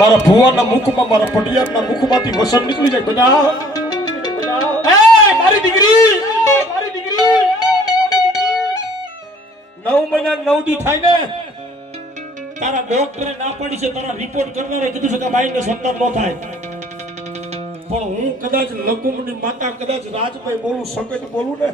મારા ભુવાના મુખમાં મારા પટિયારના મુખમાંથી વસન નીકળી જાય બધા એ મારી દીકરી 9 મહિના 9 દી થાય ને તારા ડોક્ટરે ના પાડી છે તારા રિપોર્ટ કરનારે કીધું છે કે બાઈને સંતાન ન થાય પણ હું કદાચ લકુમની માતા કદાચ રાજભાઈ બોલું સકેત બોલું ને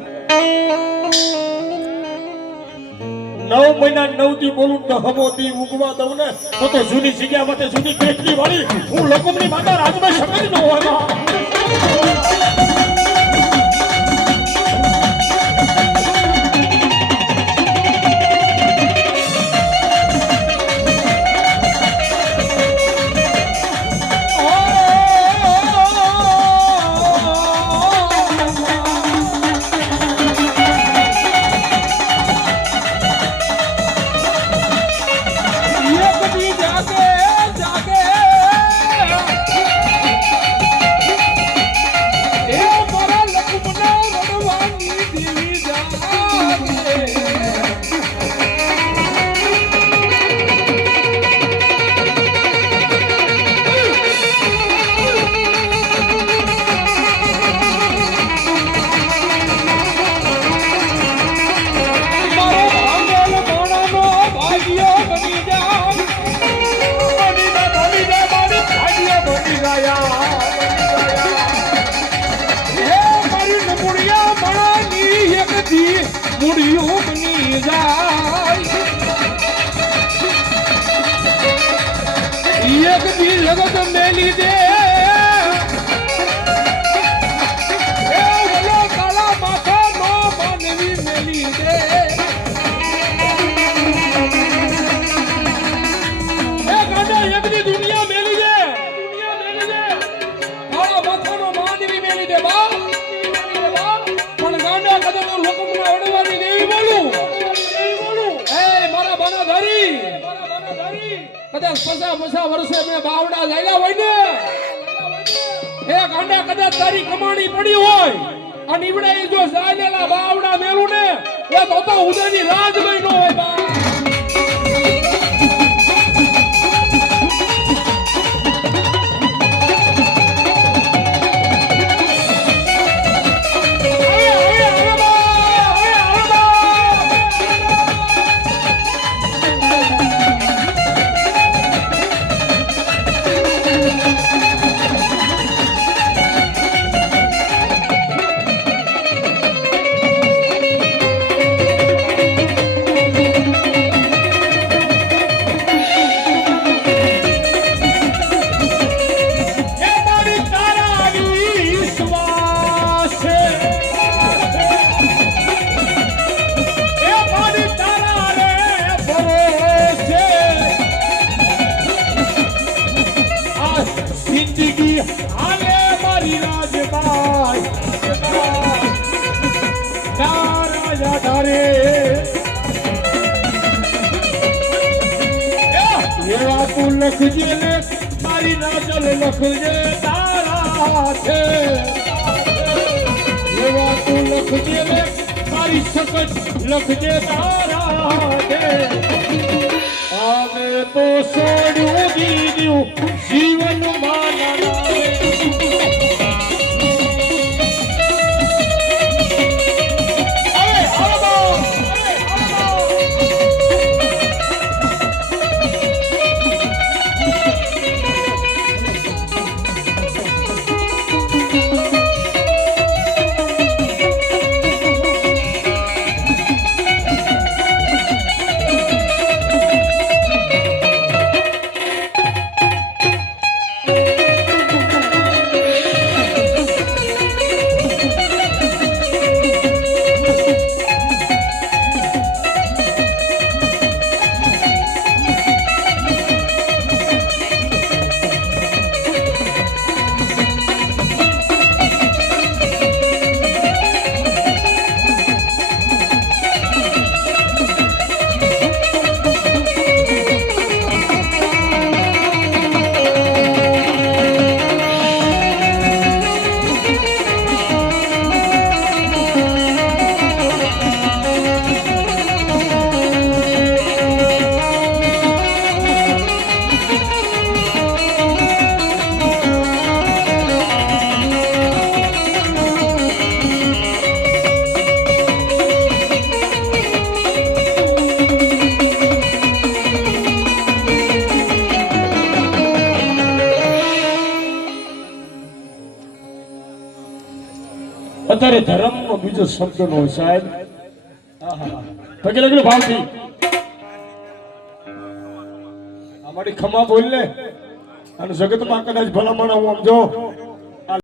9 મહિના 9 દી બોલું તો હમો દી ઉગવા દઉં ને તો જૂની જગ્યા માટે જૂની પેટની વાળી હું લકુમની માતા રાજભાઈ સકેત ન હોય એક દી લગત મેલી દે ઓલો કાલા માથા નો માનવી મેલી દે એ ગાડા એક દી દુનિયા મેલી દે કાલા માથા નો માનવી મેલી દે બા પણ ગાડા કદમ લોકમના ઓડવાની દેવી બોલું એ મારા બાના ધરી કદાચ 50 વર્ષે મેં બાવડા લાયલા હોય ને એ ગાંડા કદાચ તારી કમાણી પડી હોય અને ઈવડે જો જાયલા બાવડા મેલું ને એ તો ઉદયની રાજભાઈ નો હોય બા લખજે મારી નાચલ લખજે તારા છે એવા તું લખજે મારી સકત લખજે તારા છે અમે તો છોડ્યું દીધું જીવન માના વધારે ધર્મનો બીજો શબ્દ નો હોય સાહેબ. પગે લાગેલો ભાવથી અમારી ખમા બોલ ને અને જગતમાં કદાચ ભલામણ હું સમજો